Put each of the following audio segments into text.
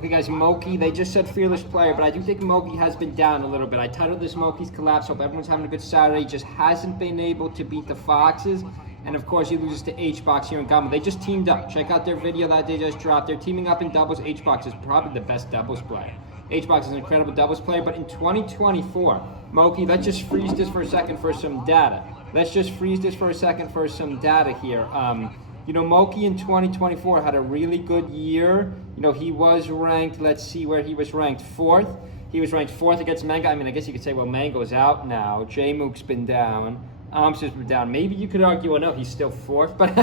Okay, guys, Moky, they just said fearless player, but I do think Moky has been down a little bit. I titled this Moky's Collapse. Hope everyone's having a good Saturday. Just hasn't been able to beat the Foxes. And of course, he loses to HBox here in Gama. They just teamed up. Check out their video that they just dropped. They're teaming up in doubles. HBox is probably the best doubles player. HBox is an incredible doubles player, but in 2024, Moky, let's just freeze this for a second for some data. Let's just freeze this for a second for some data here. You know, Moky in 2024 had a really good year. You know, he was ranked, let's see where he was ranked, 4th. He was ranked 4th against Mango. I mean, I guess you could say, well, Mango's out now. J-Mook's been down. Amster's been down. Maybe you could argue, well, no, he's still 4th, but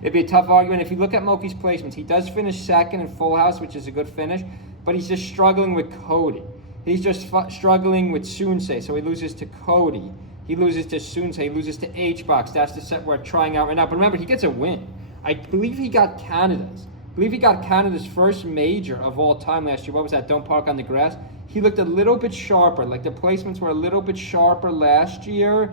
it'd be a tough argument. If you look at Moky's placements, he does finish 2nd in Full House, which is a good finish, but he's just struggling with Cody. He's just struggling with Sunsei, so he loses to Cody. He loses to Sunsei. He loses to HBox. That's the set we're trying out right now. But remember, he gets a win. I believe he got Canada's first major of all time last year. What was that? Don't Park on the Grass. He looked a little bit sharper. Like the placements were a little bit sharper last year.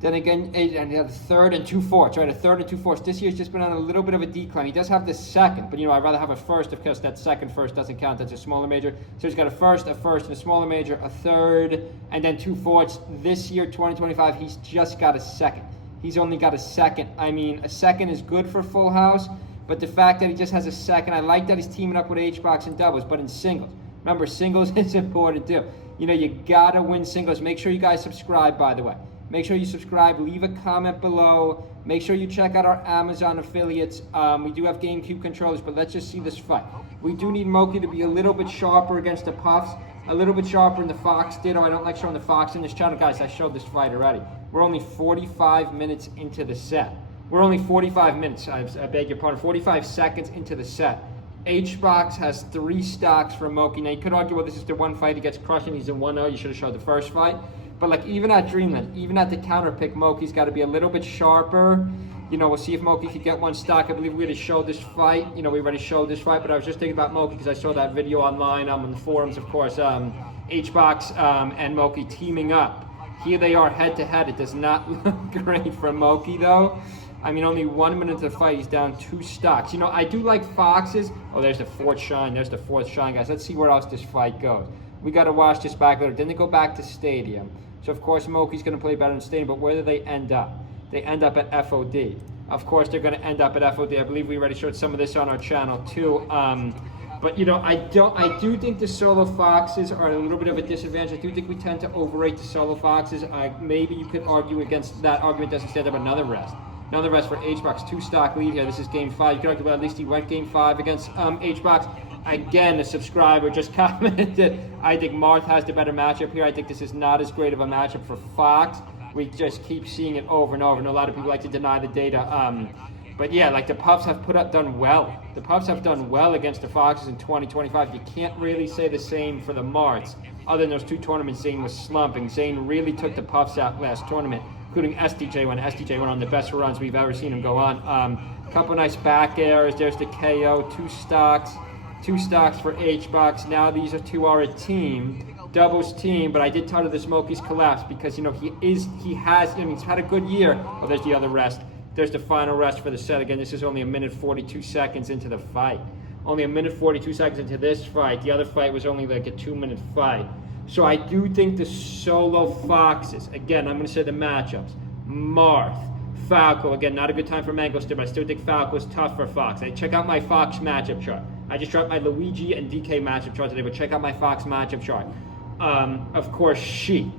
Then again, and he had a 3rd and 2 4ths, right? A 3rd and 2 4ths. This year's just been on a little bit of a decline. He does have the 2nd, but you know, I'd rather have a 1st because that 2nd first doesn't count. That's a smaller major. So he's got a 1st, and a smaller major, a 3rd, and then 2 4ths. This year, 2025, he's just got a 2nd. He's only got a 2nd. I mean, a 2nd is good for Full House, but the fact that he just has a 2nd, I like that he's teaming up with HBox in doubles, but in singles. Remember, singles is important too. You know, you gotta win singles. Make sure you guys subscribe, by the way. Make sure you subscribe, leave a comment below. Make sure you check out our Amazon affiliates. We do have GameCube controllers, but let's just see this fight. We do need Moky to be a little bit sharper against the Puffs, a little bit sharper in the Fox Ditto. I don't like showing the Fox in this channel. Guys, I showed this fight already. We're only 45 minutes into the set. We're only 45 minutes, I beg your pardon, 45 seconds into the set. HBox has 3 stocks for Moky. Now, you could argue, well, this is the one fight he gets crushed and he's in 1-0. You should have showed the first fight. But like even at Dreamland, even at the counter pick, Moky's got to be a little bit sharper. You know, we'll see if Moky could get one stock. I believe we already showed this fight. You know, we already showed this fight, but I was just thinking about Moky because I saw that video online on the forums, of course. HBox and Moky teaming up. Here they are head to head. It does not look great for Moky though. I mean, only 1 minute into the fight, he's down 2 stocks. You know, I do like Foxes. Oh, there's the 4th shine. There's the 4th shine, guys. Let's see where else this fight goes. We got to watch this back later. Then they go back to Stadium. So, of course, Moky's going to play better in Stadium, but where do they end up? They end up at FOD. Of course, they're going to end up at FOD. I believe we already showed some of this on our channel, too. But, you know, I do think the solo Foxes are a little bit of a disadvantage. I do think we tend to overrate the solo Foxes. Maybe you could argue against that argument doesn't stand up another rest. Another rest for HBox. 2-stock lead here. This is game 5. You could argue, well, at least he went game 5 against HBox. Again, a subscriber just commented, I think Marth has the better matchup here. I think this is not as great of a matchup for Fox. We just keep seeing it over and over. And a lot of people like to deny the data. But yeah, like the Puffs have done well. The Puffs have done well against the Foxes in 2025. You can't really say the same for the Marts. Other than those 2 tournaments, Zane was slumping. Zane really took the Puffs out last tournament, including SDJ when SDJ went on the best runs we've ever seen him go on. Couple nice back airs. There's the KO, 2 stocks. 2 stocks for HBox. Now these 2 are a team, doubles team, but I did title this Moky's Collapse because, you know, he's had a good year. Oh, there's the other rest. There's the final rest for the set. Again, this is only 1 minute 42 seconds into the fight. Only 1 minute 42 seconds into this fight. The other fight was only like a 2-minute fight. So I do think the solo Foxes, again, I'm going to say the matchups, Marth, Falco, again, not a good time for Mango still, but I still think Falco is tough for Fox. Check out my Fox matchup chart. I just dropped my Luigi and DK matchup chart today, but check out my Fox matchup chart. Of course, Sheik.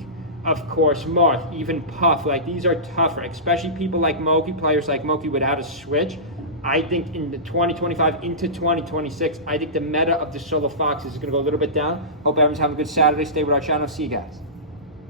Of course, Marth, even Puff. Like, these are tougher, especially people like Moky, players like Moky without a switch. I think in the 2025 into 2026, I think the meta of the solo Foxes is going to go a little bit down. Hope everyone's having a good Saturday. Stay with our channel. See you guys.